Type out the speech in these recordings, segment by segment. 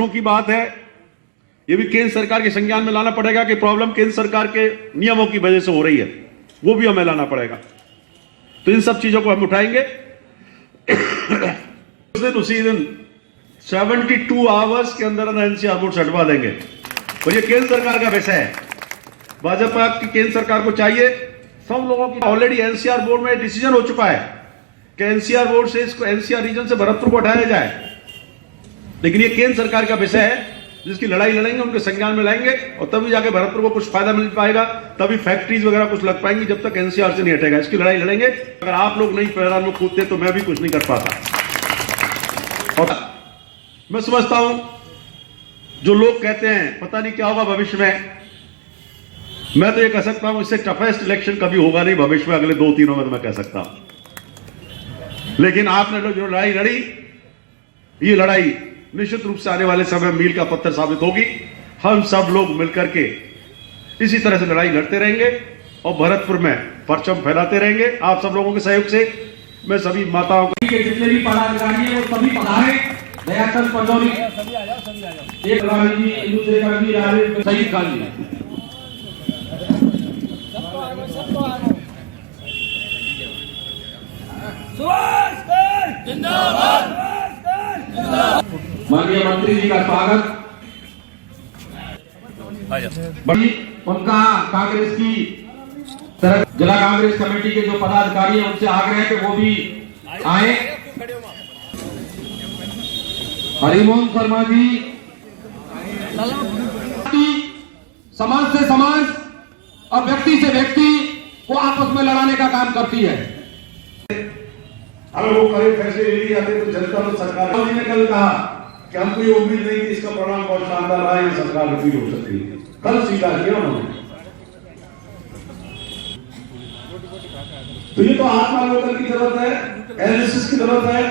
वर्षों की बात है, ये भी केंद्र सरकार के संज्ञान में लाना पड़ेगा कि प्रॉब्लम केंद्र सरकार के नियमों की वजह से हो रही है, वो भी हमें लाना पड़ेगा। तो इन सब चीजों को हम उठाएंगे। उसी दिन 72 आवर्स के अंदर एनसीआर बोर्ड से हटवा देंगे, और ये केंद्र सरकार का विषय है। भाजपा की केंद्र सरकार को चाहिए, सब लोगों की ऑलरेडी एनसीआर बोर्ड में डिसीजन हो चुका है कि एनसीआर बोर्ड से इसको एनसीआर रीजन से भरतपुर को हटाया जाए, लेकिन ये केंद्र सरकार का विषय है जिसकी लड़ाई लड़ेंगे, उनके संज्ञान में लाएंगे, और तभी जाके भरतपुर को कुछ फायदा मिल पाएगा, तभी फैक्ट्रीज वगैरह कुछ लग पाएंगी। जब तक एनसीआर से नहीं हटेगा, इसकी लड़ाई लड़ेंगे। अगर आप लोग नहीं मैदान में कूदते तो मैं भी कुछ नहीं कर पाता। और मैं समझता हूं जो लोग कहते हैं पता नहीं क्या होगा भविष्य में, मैं तो ये कह सकता हूं इससे टफेस्ट इलेक्शन कभी होगा नहीं भविष्य में, अगले 2-3 में तो मैं कह सकता हूं। लेकिन आपने जो लड़ाई लड़ी, ये लड़ाई निश्चित रूप से आने वाले समय मील का पत्थर साबित होगी। हम सब लोग मिलकर के इसी तरह से लड़ाई लड़ते रहेंगे और भरतपुर में परचम फैलाते रहेंगे। आप सब लोगों के सहयोग से मैं सभी माताओं के जितने भी पदाधिकारी हैं वो सभी पधारे। दयाचंद पटौरी, एक रानी जी, दूसरे का भी रानी सही खाली जिंदाबाद। माननीय मंत्री जी का स्वागत। उनका कांग्रेस की तरफ जिला कांग्रेस कमेटी के जो पदाधिकारी हैं उनसे आग्रह है कि वो भी आए। हरिमोहन शर्मा जी, समाज से समाज और व्यक्ति से व्यक्ति को आपस में लड़ाने का काम करती है। अगर वो कड़े फैसले ले लिए जाते तो जनता तो सरकार ने कल कहा कि हमको ये उम्मीद नहीं कि इसका परिणाम बहुत शानदार रहा है, सरकार रिपीट हो सकती है। कल स्वीकार किया उन्होंने। तो ये तो आत्मावलोकन की जरूरत है, एनालिसिस की जरूरत है।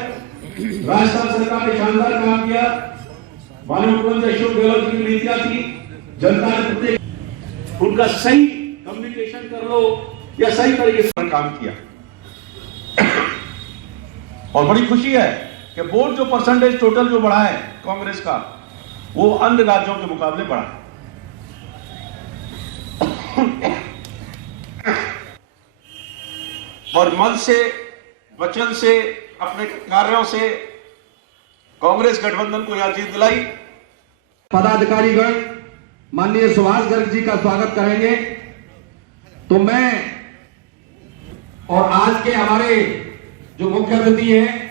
राजस्थान सरकार ने शानदार काम किया, माननीय मुख्यमंत्री अशोक गहलोत की नीतियां थी, जनता ने प्रत्येक उनका सही कम्युनिकेशन कर लो या सही तरीके से काम किया। और बड़ी खुशी है कि वोट जो परसेंटेज टोटल जो बढ़ा है कांग्रेस का, वो अन्य राज्यों के मुकाबले बढ़ा। और मन से, वचन से, अपने कार्यों से कांग्रेस गठबंधन को यह जीत दिलाई। पदाधिकारीगण माननीय सुभाष गर्ग जी का स्वागत करेंगे। तो मैं और आज के हमारे जो मुख्य अतिथि है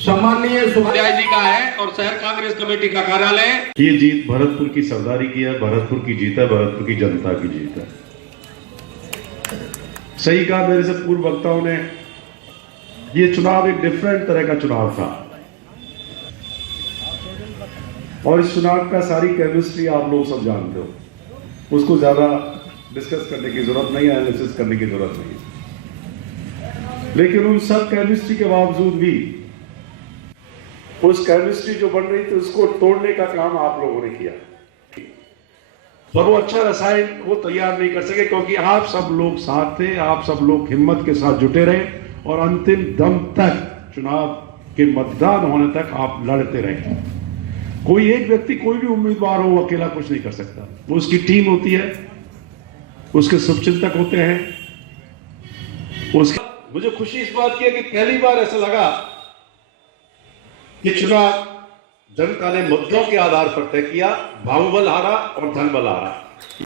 सम्माननीय सुभाष जी का है और शहर कांग्रेस कमेटी का कार्यालय। ये जीत भरतपुर की सरदारी की है, भरतपुर की जीत है, भरतपुर की जनता की जीत है। सही कहा मेरे से पूर्व वक्ताओं ने, ये चुनाव एक डिफरेंट तरह का चुनाव था, और इस चुनाव का सारी केमिस्ट्री आप लोग सब जानते हो, उसको ज्यादा डिस्कस करने की जरूरत नहीं है, एनालिसिस करने की जरूरत नहीं है। लेकिन उन सब केमिस्ट्री के बावजूद भी उस केमिस्ट्री जो बन रही थी उसको तोड़ने का काम आप लोगों ने किया, और वो अच्छा रसायन वो तैयार नहीं कर सके, क्योंकि आप सब लोग साथ थे, आप सब लोग हिम्मत के साथ जुटे रहे और अंतिम दम तक चुनाव के मतदान होने तक आप लड़ते रहे। कोई एक व्यक्ति, कोई भी उम्मीदवार हो, वो अकेला कुछ नहीं कर सकता। वो उसकी टीम होती है, उसके शुभचिंतक होते हैं। उसका मुझे खुशी इस बात की है कि पहली बार ऐसा लगा कि चुनाव जनता ने मुद्दों के आधार पर तय किया, बाहुबल हारा और धनबल हारा।